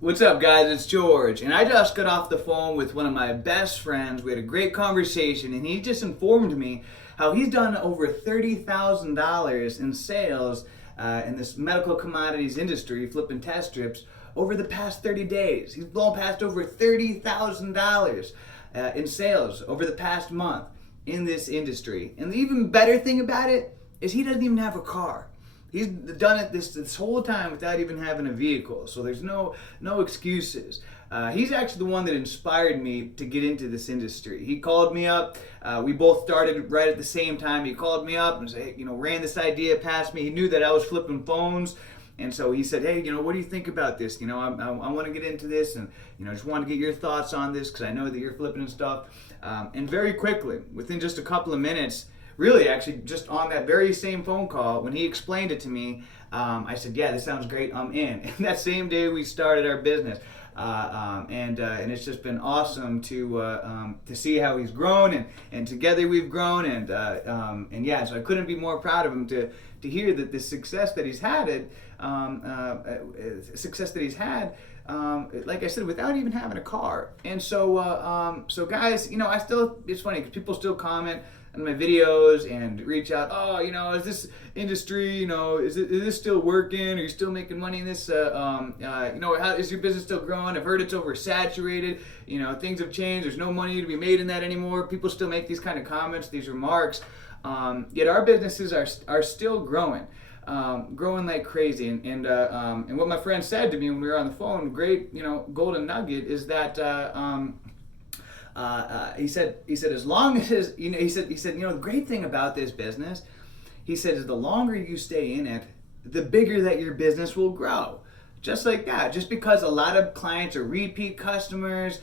What's up, guys? It's George, and I just got off the phone with one of my best friends. We had a great conversation, and he just informed me how he's done over $30,000 in sales in this medical commodities industry, flipping test strips, over the past 30 days. He's blown past over $30,000 in sales over the past month in this industry. And the even better thing about it is he doesn't even have a car. He's done it this whole time without even having a vehicle, so there's no excuses. He's actually the one that inspired me to get into this industry. He called me up. We both started right at the same time. He called me up and said, ran this idea past me. He knew that I was flipping phones, and so he said, hey, what do you think about this? I want to get into this, and just want to get your thoughts on this because I know that you're flipping and stuff. And very quickly, within just a couple of minutes. Really, actually, just on that very same phone call, when he explained it to me, I said, yeah, this sounds great, I'm in. And that same day we started our business. And it's just been awesome to see how he's grown, and together we've grown, and yeah, so I couldn't be more proud of him to hear that the success that he's had, like I said, without even having a car. And so guys, it's funny because people still comment on my videos and reach out, is this industry, is this still working? Are you still making money in this? How is your business still growing? I've heard it's oversaturated. Things have changed. There's no money to be made in that anymore. People still make these kind of comments, these remarks. Yet our businesses are still growing. Growing like crazy, and what my friend said to me when we were on the phone, great, golden nugget, is that he said as long as he said the great thing about this business, he said, is the longer you stay in it, the bigger that your business will grow. Just like that. Just because a lot of clients are repeat customers,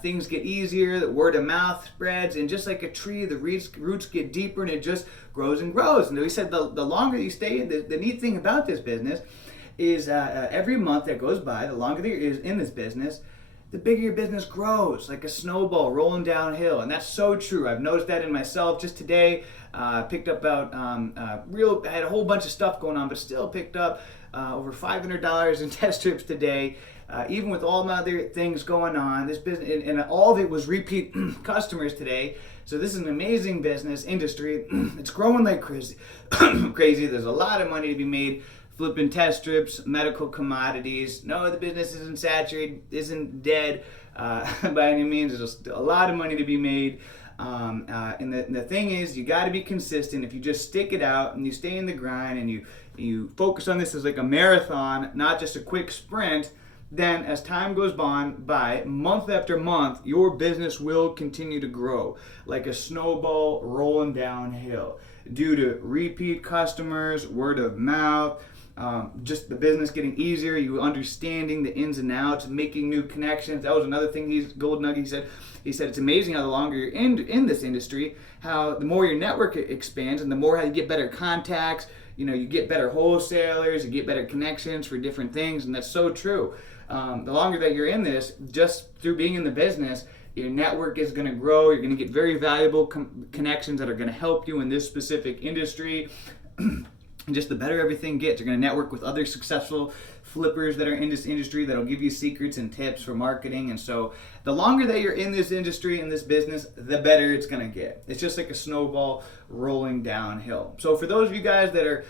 things get easier, the word of mouth spreads, and just like a tree, the roots get deeper and it just grows and grows. And he said the longer you stay in, the neat thing about this business is every month that goes by, the longer that you're in this business, the bigger your business grows, like a snowball rolling downhill. And that's so true. I've noticed that in myself. Just today, picked up about I had a whole bunch of stuff going on, but still picked up over $500 in test strips today. Even with all my other things going on, this business, and all of it was repeat customers today. So this is an amazing business industry. It's growing like crazy. Crazy. There's a lot of money to be made flipping test strips, medical commodities. No, the business isn't saturated, isn't dead by any means. There's a lot of money to be made. And the thing is, you got to be consistent. If you just stick it out and you stay in the grind and you focus on this as like a marathon, not just a quick sprint, then as time goes by, month after month, your business will continue to grow like a snowball rolling downhill due to repeat customers, word of mouth, just the business getting easier, you understanding the ins and outs, making new connections. That was another thing gold nugget, he said it's amazing how the longer you're in this industry, how the more your network expands and the more how you get better contacts, you get better wholesalers, you get better connections for different things, and that's so true. The longer that you're in this, just through being in the business, your network is going to grow. You're going to get very valuable connections that are going to help you in this specific industry. And just the better everything gets, you're going to network with other successful flippers that are in this industry that'll give you secrets and tips for marketing. And so the longer that you're in this industry, in this business, the better it's going to get. It's just like a snowball rolling downhill. So for those of you guys that are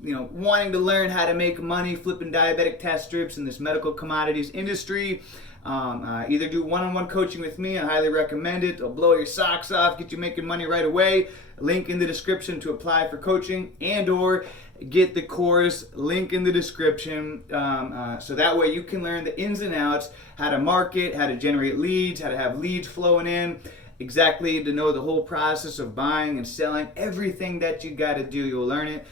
wanting to learn how to make money flipping diabetic test strips in this medical commodities industry, either do one-on-one coaching with me. I highly recommend it. It'll blow your socks off, get you making money right away. Link in the description to apply for coaching, and or get the course, link in the description, so that way you can learn the ins and outs, how to market, how to generate leads, how to have leads flowing in, exactly to know the whole process of buying and selling, everything that you got to do. You'll learn it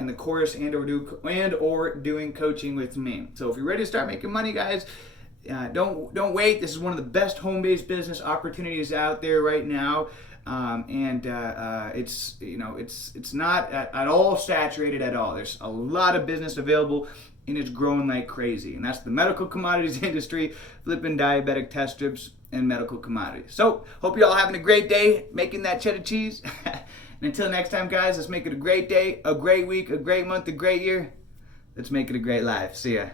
in the course and or doing coaching with me. So if you're ready to start making money, guys, don't wait. This is one of the best home-based business opportunities out there right now, it's not at all saturated at all. There's a lot of business available, and it's growing like crazy. And that's the medical commodities industry, flipping diabetic test strips and medical commodities. So hope you all having a great day making that cheddar cheese. And until next time, guys, let's make it a great day, a great week, a great month, a great year. Let's make it a great life. See ya.